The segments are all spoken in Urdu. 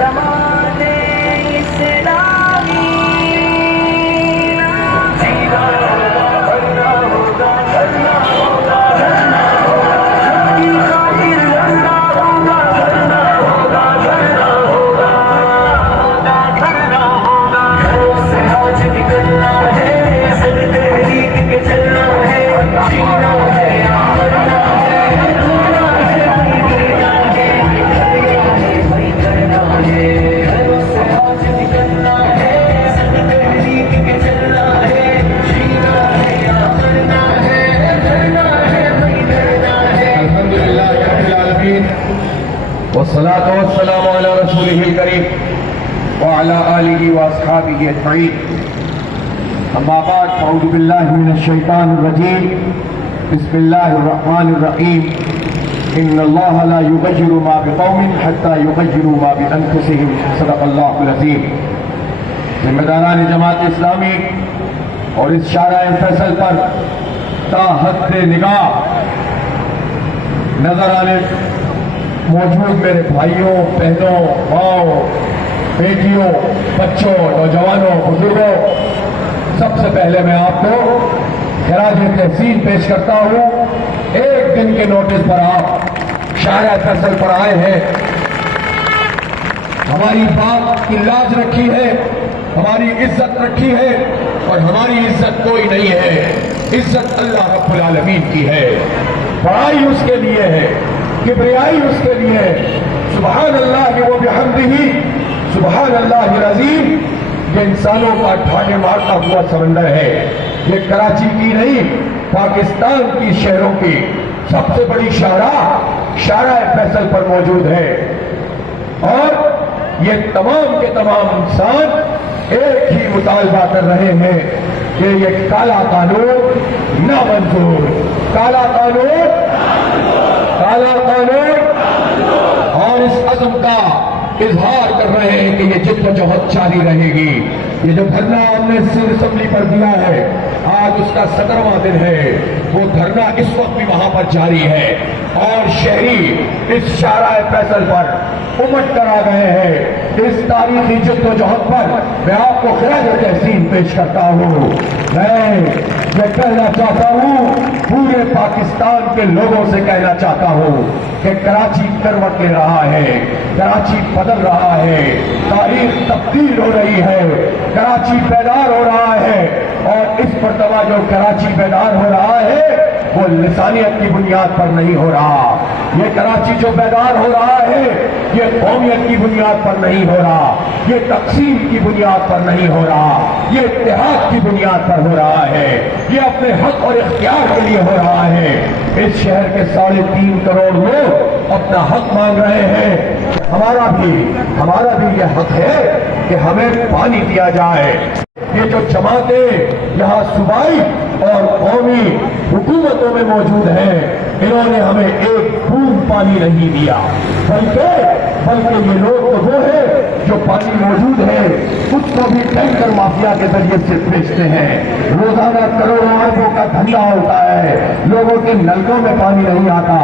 زمانے اسلامی جینا ہوگا کرنا ہوگا کرنا ہوگا کرنا ہوگا سب کی خاطر لڑنا ہوگا کرنا ہوگا کرنا ہوگا کرنا ہوگا گھروں سے آج نکلنا ہے سر تحریک کے چلنا ہے جینا ہے مرنا ہے رونا ہے گرنا ہے بھائی کرنا ہے گھروں سے آج نکلنا ہے سر تحریک کے چلنا ہے جینا ہے مرنا ہے بھائی کرنا ہے الحمدللہ رب العالمین والصلاة والسلام على رسوله الكريم وعلى آله وأصحابه أجمعين أما بعد فأعوذ بالله من الشيطان الرجيم بسم الله الرحمن الرحيم إن الله لا يغير ما بقوم حتى يغيروا ما بأنفسهم صدق الله العظيم ذمہ داران جماعت اسلامی اور اس شارع فیصل پر تا حد نگاہ نظر آنے موجود میرے بھائیوں بہنوں ماؤں بیٹیوں بچوں نوجوانوں بزرگوں سب سے پہلے میں آپ کو خراج تحسین پیش کرتا ہوں ایک دن کے نوٹس پر آپ شارع فیصل پر آئے ہیں ہماری بات کی لاج رکھی ہے ہماری عزت رکھی ہے اور ہماری عزت کوئی نہیں ہے عزت اللہ رب العالمین کی ہے بڑائی اس کے لیے ہے کبریائی اس کے لیے ہے سبحان اللہ و بحمدہ سبحان اللہ العظیم یہ انسانوں کا ڈھانے مارتا ہوا سمندر ہے یہ کراچی کی نہیں پاکستان کی شہروں کی سب سے بڑی شارع فیصل پر موجود ہے اور یہ تمام کے تمام انسان ایک ہی مطالبہ کر رہے ہیں کہ یہ کالا قانون نامنظور کالا قانون اور اس عزم کا اظہار کر رہے ہیں کہ یہ جد و جہد جاری رہے گی یہ جو دھرنا ہم نے سندھ اسمبلی پر دیا ہے آج اس کا 17واں دن ہے وہ دھرنا اس وقت بھی وہاں پر جاری ہے اور شہری اس شارع فیصل پر امٹ کر آ گئے ہیں اس تاریخی جد و جہد پر میں آپ کو خراج تحسین پیش کرتا ہوں میں یہ کہنا چاہتا ہوں پورے پاکستان کے لوگوں سے کہنا چاہتا ہوں کہ کراچی کروٹ لے رہا ہے کراچی بدل رہا ہے تاریخ تبدیل ہو رہی ہے کراچی بیدار ہو رہا ہے اور اس مرتبہ جو کراچی بیدار ہو رہا ہے وہ لسانیت کی بنیاد پر نہیں ہو رہا یہ کراچی جو بیدار ہو رہا ہے یہ قومیت کی بنیاد پر نہیں ہو رہا یہ تقسیم کی بنیاد پر نہیں ہو رہا یہ اتحاد کی بنیاد پر ہو رہا ہے یہ اپنے حق اور اختیار کے لیے ہو رہا ہے اس شہر کے 3.5 کروڑ لوگ اپنا حق مانگ رہے ہیں ہمارا بھی یہ حق ہے کہ ہمیں پانی دیا جائے یہ جو جماعتیں یہاں صوبائی اور قومی حکومتوں میں موجود ہیں انہوں نے ہمیں ایک بوند پانی نہیں دیا بلکہ یہ لوگ تو وہ ہیں جو پانی موجود ہے اس کو بھی ٹینکر مافیا کے ذریعے سے بیچتے ہیں روزانہ کروڑوں اربوں کا دھندا ہوتا ہے لوگوں کے نلکوں میں پانی نہیں آتا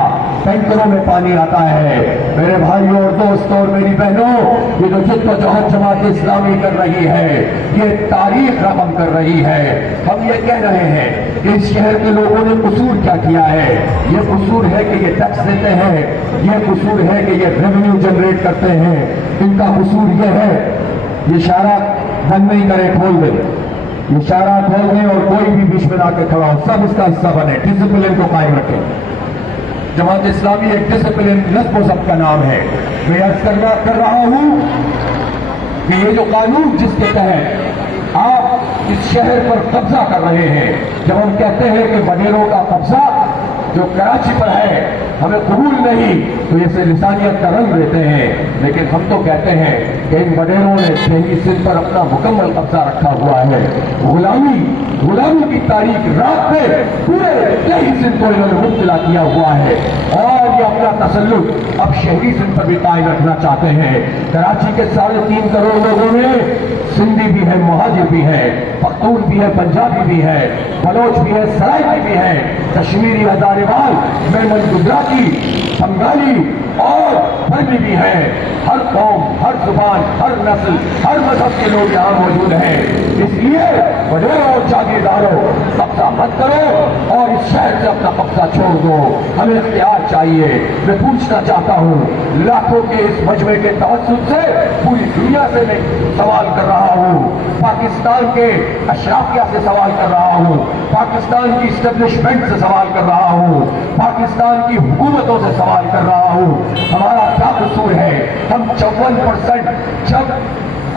ٹینکروں میں پانی آتا ہے میرے بھائیوں اور دوستوں اور میری بہنوں یہ جو جد و جہد جماعت اسلامی کر رہی ہے یہ تاریخ رقم کر رہی ہے ہم یہ کہہ رہے ہیں کہ اس شہر کے لوگوں نے قصور کیا کیا ہے یہ قصور ہے کہ یہ ٹیکس دیتے ہیں یہ قصور ہے کہ یہ ریونیو جنریٹ کرتے ہیں ان کا قصور یہ ہے یہ شارع بند نہیں کرے کھول دے یہ شارع کھول دیں اور کوئی بھی بیچ میں لا کے کھڑا ہو سب اس کا حصہ بنے ڈسپلن کو قائم رکھیں جماعت اسلامی ایک ڈسپلن نظم و ضبط کا نام ہے میں عرض کر رہا ہوں کہ یہ جو قانون جس کے تحت آپ اس شہر پر قبضہ کر رہے ہیں جب ہم کہتے ہیں کہ وڈیروں کا قبضہ جو کراچی پر ہے ہمیں قبول نہیں تو اسے لسانیت کا رنگ دیتے ہیں لیکن ہم تو کہتے ہیں کہ ان وڈیروں نے دہلی سندھ پر اپنا مکمل قبضہ رکھا ہوا ہے غلامی کی تاریخ رات میں پورے دہلی سندھ کو انہوں نے مبتلا کیا ہوا ہے اور یہ اپنا تسلط اب شہری سندھ پر بھی قائم رکھنا چاہتے ہیں کراچی کے 3.5 کروڑ لوگوں میں سندھی بھی ہے مہاجر بھی ہے پختون بھی ہے پنجابی بھی ہے بلوچ بھی ہے سرائکی بھی ہے کشمیری ہزارے وال میمن گجراتی بنگالی اور دھرمی بھی ہیں. ہر قوم, ہر زبان, ہر نسل, ہر مذہب کے لوگ یہاں موجود ہیں. اس لیے وزیروں اور جاگیرداروں, قبضہ مت کرو اور اس شہر سے اپنا قبضہ چھوڑ دو. ہمیں اختیار چاہیے. میں پوچھنا چاہتا ہوں, لاکھوں کے اس مجمع کے توسط سے پوری دنیا سے میں سوال کر رہا ہوں, پاکستان کے اشرافیہ سے سوال کر رہا ہوں, پاکستان کی اسٹیبلشمنٹ سے سوال کر رہا ہوں, پاکستان کی حکومتوں سے سوال کر رہا ہوں, ہمارا کیا قصور ہے؟ ہم 54% جب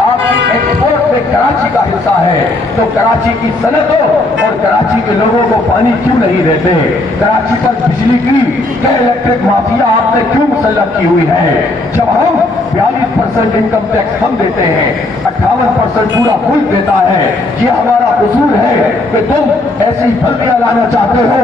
آپ کی ایکسپورٹ میں کراچی کا حصہ ہے تو کراچی کی صنعتوں اور کراچی کے لوگوں کو پانی کیوں نہیں دیتے؟ کراچی پر بجلی کی الیکٹرک مافیا آپ نے کیوں مسلط کی ہوئی ہے؟ جب ہم 42% انکم ٹیکس ہم دیتے ہیں, 58% پورا ملک دیتا ہے, یہ ہمارا قصور ہے کہ تم ایسی بلدیاں لانا چاہتے ہو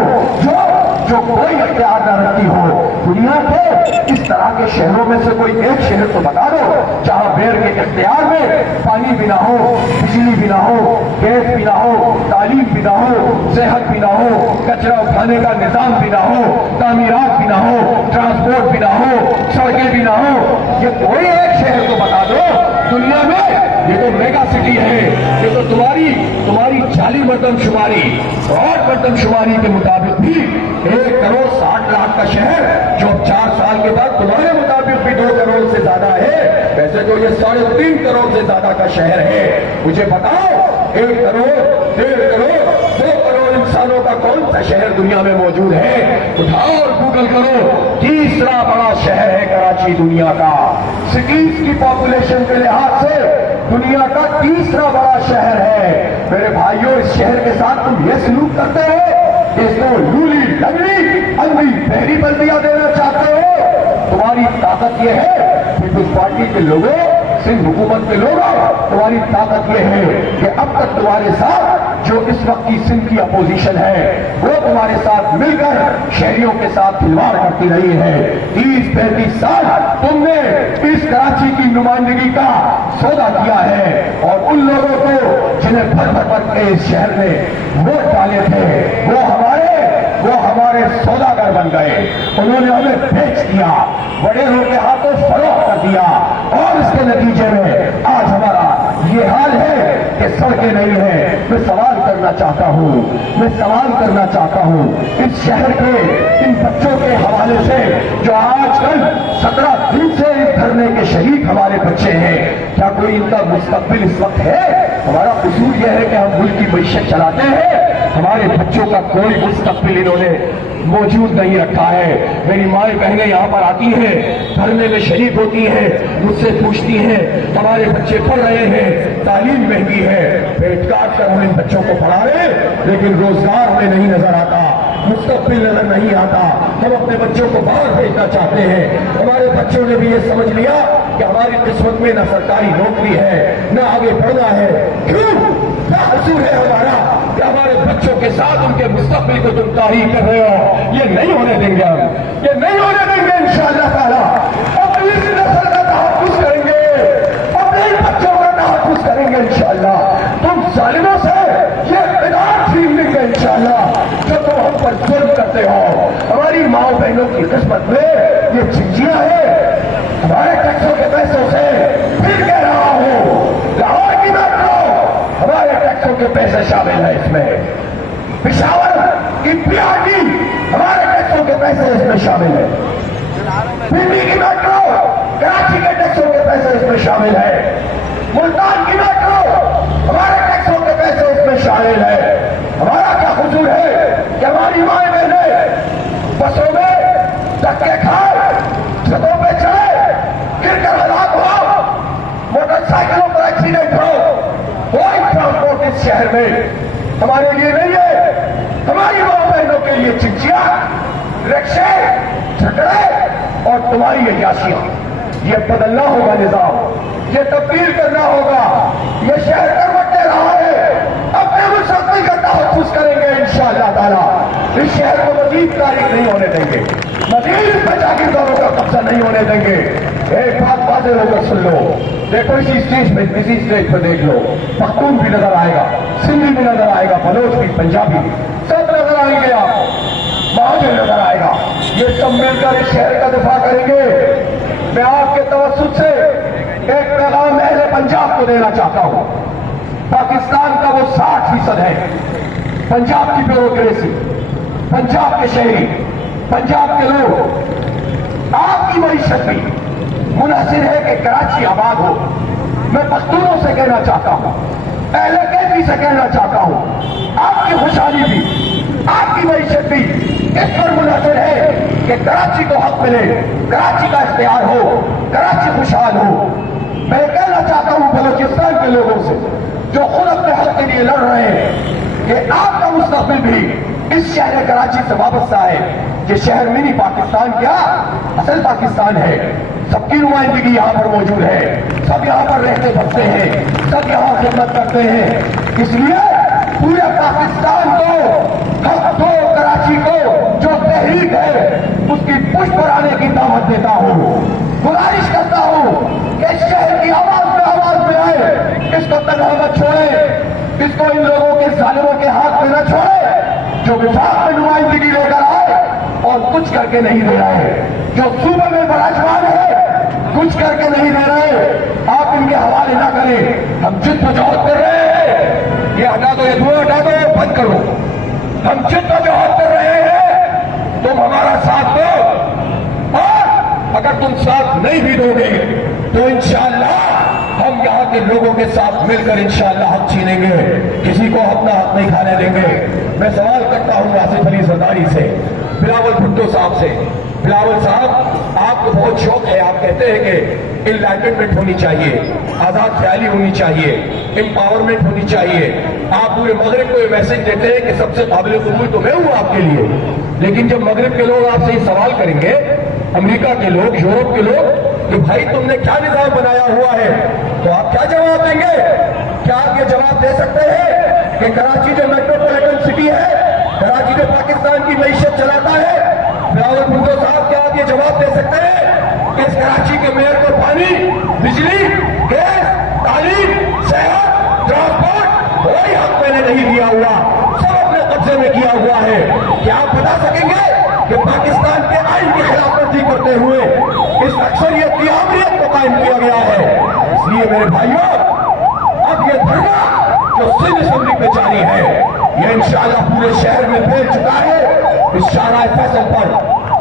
جو کوئی اختیار نہ رکھتی ہو. دنیا کے اس طرح کے شہروں میں سے کوئی ایک شہر تو بتا دو جہاں بیر کے اختیار میں پانی بھی نہ ہو, بجلی بھی نہ ہو, گیس بھی نہ ہو, تعلیم بھی نہ ہو, صحت بھی نہ ہو, کچرا اٹھانے کا نظام بھی نہ ہو, تعمیرات بھی نہ ہو, ٹرانسپورٹ بھی نہ ہو, سڑکیں بھی نہ ہو. یہ کوئی ایک شہر کو بتا دو دنیا میں. یہ تو میگا سٹی ہے, یہ تو تمہاری جعلی مردم شماری اور مردم شماری کے مطابق بھی 1 کروڑ 60 لاکھ کا شہر جو اب 4 سال کے بعد تمہارے مطابق بھی 2 کروڑ سے زیادہ ہے. ویسے تو یہ 3.5 کروڑ سے زیادہ کا شہر ہے. مجھے بتاؤ 1 کروڑ 1.5 کروڑ 2 کروڑ انسانوں کا کون سا شہر دنیا میں موجود ہے؟ اٹھاؤ اور گوگل کرو. تیسرا بڑا شہر ہے کراچی دنیا کا. سٹیز کی پاپولیشن کے لحاظ سے دنیا کا تیسرا بڑا شہر ہے. میرے بھائیوں, اس شہر کے ساتھ تم یہ سلوک کرتے ہو, اس کو لولی لنگڑی انگلی پہلی بلدیاں دینا چاہتے ہو. تمہاری طاقت یہ ہے, پیپلز پارٹی کے لوگوں, سندھ حکومت کے لوگوں, تمہاری طاقت یہ ہے کہ اب تک تمہارے ساتھ جو اس وقت کی سندھ کی اپوزیشن ہے وہ تمہارے ساتھ مل کر شہریوں کے ساتھ کھلواڑ کرتی رہی ہے. 30-35 سال تم نے اس کراچی کی نمائندگی کا سودا کیا ہے, اور ان لوگوں کو جنہیں بھر کے اس شہر میں ووٹ ڈالے تھے وہ ہمارے سوداگر بن گئے. انہوں نے ہمیں بیچ دیا, بڑے کے ہاتھوں فروخت کر دیا, اور اس کے نتیجے میں آج ہمارا یہ حال ہے کہ سڑکیں نہیں ہیں. میں سوال کرنا چاہتا ہوں اس شہر کے ان بچوں کے حوالے سے جو آج کل 17 دن سے اس دھرنے کے شریک ہمارے بچے ہیں, کیا کوئی ان کا مستقبل اس وقت ہے؟ ہمارا قصور یہ ہے کہ ہم ملک کی معیشت چلاتے ہیں, ہمارے بچوں کا کوئی مستقبل انہوں نے موجود نہیں رکھا ہے. میری مائیں بہنیں یہاں پر آتی ہیں, دھرنے میں شریک ہوتی ہیں, مجھ سے پوچھتی ہیں ہمارے بچے پڑھ رہے ہیں, تعلیم مہنگی ہے, پیٹ کاٹ کر ہم ان بچوں کو پڑھا رہے ہیں, لیکن روزگار ہمیں نہیں نظر آتا, مستقبل نظر نہیں آتا. ہم اپنے بچوں کو باہر بھیجنا چاہتے ہیں. ہمارے بچوں نے بھی یہ سمجھ لیا کہ ہماری قسمت میں نہ سرکاری نوکری ہے نہ آگے بڑھنا ہے. کیوں؟ کیا قصور ہے ہمارا کہ ہمارے بچوں کے ساتھ ان کے مستقبل کو تم تاریخ کر رہے ہو؟ یہ نہیں ہونے دیں گے ہم, یہ نہیں ہونے دیں گے انشاءاللہ تعالیٰ. اپنی اس نسل کا تحفظ کریں گے, اپنے بچوں کا تحفظ کریں گے انشاءاللہ. تم ظالموں سے یہ اقتدار چھین لیں گے انشاءاللہ جو تم ہم پر ظلم کرتے ہو. ہماری ماؤں بہنوں کی قسمت میں یہ چنجیاں ہیں. ہمارے ٹیکسوں کے پیسوں سے پھر کہہ رہا ہوں, لاہور کی میٹرو ہمارے ٹیکسوں کے پیسے شامل ہیں اس میں, پشاور کی PRT ہمارے ٹیکسوں کے پیسے اس میں شامل ہیں, پنڈی کی میٹرو کراچی کے ٹیکسوں کے پیسے اس میں شامل ہیں, ملتان کی میٹرو ہمارے ٹیکسوں کے پیسے اس میں شامل ہیں. ہمارا کیا قصور ہے کہ ہماری مائیں بہنیں بسوں میں دھکے کھائے, چھتوں پہ چڑھے, گر کر ہلاک ہو, موٹر سائیکلوں پر ایکسیڈنٹ ہو. کوئی ٹرانسپورٹ اس شہر میں ہمارے لیے نہیں ہے. ہماری ماں بہنوں کے لیے چنچیاں, رکشے, جھگڑے اور تمہاری عیاشیاں. یہ بدلنا ہوگا نظام, یہ تبدیل کرنا ہوگا. یہ شہر کروٹے رہا ہے, اپنے مستقبل کا تحفظ کریں گے انشاءاللہ تعالیٰ. اس شہر کو مزید تاریخ نہیں ہونے دیں گے, مزید جاگیرداروں کا قبضہ نہیں ہونے دیں گے. ایک بات واضح ہو کر سن لو, دیکھو اسی اسٹیج میں, کسی اسٹیج پہ دیکھ لو, پختون بھی نظر آئے گا, سندھی بھی نظر آئے گا, بلوچ بھی, پنجابی بھی, سب نظر آئیں گے, آپ مہاجر نظر آئے گا. یہ سب مل کر اس شہر کا دفاع کریں گے. میں آپ کے توسط سے ایک پیغام اہل پنجاب کو دینا چاہتا ہوں۔ پاکستان کا وہ 60% ہے، پنجاب کی بیوروکریسی، پنجاب کے شہری، پنجاب کے لوگ، آپ کی معیشت بھی منحصر ہے کہ کراچی آباد ہو۔ میں پختونوں سے کہنا چاہتا ہوں، اہل کیفی سے کہنا چاہتا ہوں، آپ کی خوشحالی بھی، آپ کی معیشت بھی اس پر منحصر ہے کہ کراچی کو حق ملے، کراچی کا اختیار ہو، کراچی خوشحال ہو۔ میں یہ کہنا چاہتا ہوں بلوچستان کے لوگوں سے جو خود اپنے حق کے لیے لڑ رہے ہیں کہ آپ کا مستقبل بھی اس شہر کراچی سے وابستہ ہے۔ یہ شہر منی پاکستان کیا اصل پاکستان ہے۔ سب کی نمائندگی یہاں پر موجود ہے، سب یہاں پر رہتے بستے ہیں، سب یہاں خدمت کرتے ہیں۔ اس لیے پورے پاکستان کو حق دو، کراچی کو جو تحریک ہے اس کی پشت پر آنے کی دعوت دیتا ہوں۔ گزارش کرتا ہوں کہ اس شہر کی آواز میں آئے، اس کو تنہا مت چھوڑے، اس کو ان لوگوں کے ظالموں کے ہاتھ میں نہ چھوڑے جو وفاق میں نمائندگی لے کر آئے اور کچھ کر کے نہیں دے رہے، جو صوبے میں براجمان ہے کچھ کر کے نہیں دے رہے۔ آپ ان کے حوالے نہ کریں، ہم جد و جہد کر رہے ہیں، یہ ہٹا دو، یہ دھواں ہٹا دو، یہ بند کرو۔ ہم جد و جہد کر رہے ہیں، تم ہمارا ساتھ دو، اور اگر تم ساتھ نہیں بھی دو گے تو انشاءاللہ ہم یہاں کے لوگوں کے ساتھ مل کر انشاءاللہ حق چھینیں گے، کسی کو اپنا حق نہیں کھانے دیں گے۔ میں سوال کرتا ہوں آصف علی زرداری سے، بلاول بھٹو صاحب سے۔ بلاول صاحب، آپ کو بہت شوق ہے، آپ کہتے ہیں کہ انلائٹنمنٹ ہونی چاہیے، آزاد خیالی ہونی چاہیے، امپاورمنٹ ہونی چاہیے۔ آپ پورے مغرب کو یہ میسج دیتے ہیں کہ سب سے قابل قبول تو میں ہوں آپ کے لیے، لیکن جب مغرب کے لوگ آپ سے یہ سوال کریں گے، امریکہ کے لوگ، یورپ کے لوگ، کہ بھائی تم نے کیا نظام بنایا ہوا ہے، تو آپ کیا جواب دیں گے؟ کیا آپ یہ جواب دے سکتے ہیں کہ کراچی جو میٹروپولیٹن سٹی ہے، کراچی جو پاکستان کی معیشت چلاتا ہے، بلاول بھٹو صاحب کیا آپ یہ جواب دے سکتے ہیں کہ اس کراچی کے میئر کو پانی، بجلی، گیس، تعلیم، صحت، ٹرانسپورٹ کوئی حق میں نے نہیں دیا ہوا، سب اپنے قبضے میں کیا ہوا ہے؟ کیا آپ بتا سکیں گے کہ پاکستان کے آئین کی خلاف ورزی کرتے ہوئے اس اکثریت کی آمریت کو قائم کیا گیا ہے؟ اس لیے میرے بھائیوں، اب یہ دھرنا جو سندھ اسمبلی پہ جاری ہے، یہ انشاءاللہ پورے شہر میں پھیل چکا ہے۔ اس شاہراہ فیصل پر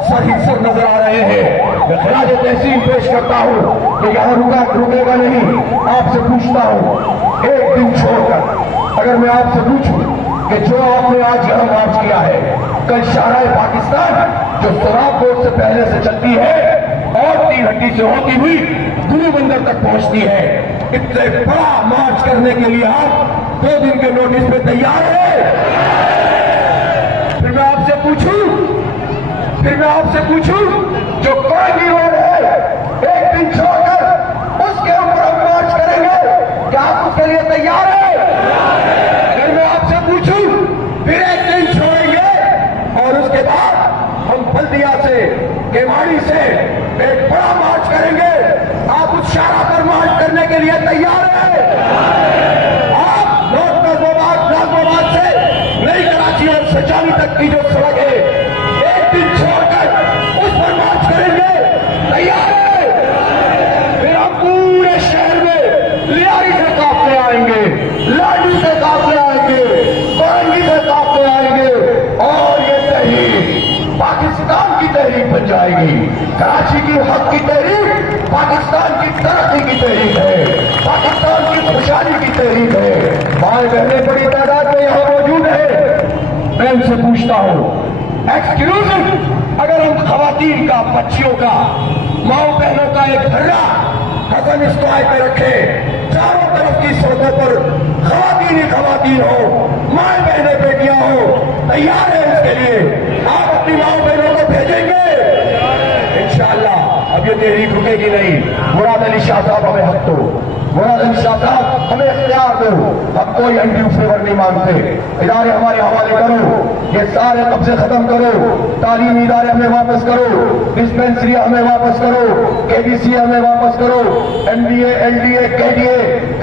سر ہی سر نظر آ رہے ہیں۔ میں خراج تحسین پیش کرتا ہوں کہ یہاں رکے گا نہیں۔ آپ سے پوچھتا ہوں، ایک دن چھوڑ کر اگر میں آپ سے پوچھوں کہ جو آپ نے آج یہاں مارچ کیا ہے، کل شاہراہ پاکستان جو سوراب کوٹ سے پہلے سے چلتی ہے اور 3 ہٹی سے ہوتی ہوئی گرو بندر تک پہنچتی ہے، اتنے بڑا مارچ کرنے کے لیے آپ 2 دن کے نوٹس پہ تیار ہیں؟ پھر میں آپ سے پوچھوں جو کوئی روڈ ہے ایک دن چھوڑ کر اس کے اوپر ہم مارچ کریں گے، کیا آپ اس کے لیے تیار ہیں؟ اگر میں آپ سے پوچھوں پھر ایک دن چھوڑیں گے اور اس کے بعد ہم بلدیا سے، کیواڑی سے ایک بڑا مارچ کریں گے، آپ اس شاہراہ پر مارچ کرنے کے لیے تیار ہیں؟ آپ نارتھ نظم آباد سے نئی کراچی اور سچانی تک کی جو سڑک ہے ایک دن چھوڑ کر اس پر مارچ کریں گے، تیار ہے؟ پھر ہم پورے شہر میں لیاری سے قافلے آئیں گے، لاڈی سے قافلے آئیں گے، کورنگی سے قافلے آئیں گے، اور یہ تحریک پاکستان کی تحریک بن جائے گی۔ کراچی کی حق کی تحریک پاکستان کی ترقی کی تحریک ہے، پاکستان کی خوشحالی کی تحریک ہے۔ مائیں بہنیں بڑی تعداد میں یہاں موجود ہیں، میں ان سے پوچھتا ہوں ایکسکلوسیو اگر ہم خواتین کا، بچیوں کا، ماؤں بہنوں کا ایک دھرنا حسن استوائے پہ رکھے، چاروں طرف کی سڑکوں پر خواتین ہی خواتین ہو، مائیں بہنیں بیٹیاں ہو، تیار ہے اس کے لیے؟ آپ اپنی ماؤں بہنوں کو بھیجیں گے؟ انشاءاللہ اب یہ تحریک رکے گی نہیں۔ مراد علی شاہ صاحب ہمیں حق دو، مراد علی شاہ صاحب ہمیں اختیار دو، ہم کوئی انڈیو فیور نہیں مانگتے۔ ادارے ہمارے حوالے کرو، یہ سارے قبضے ختم کرو، تعلیمی ادارے ہمیں واپس کرو، ڈسپینسری ہمیں واپس کرو، کے ڈی سی ہمیں واپس کرو، MDA LDA KDA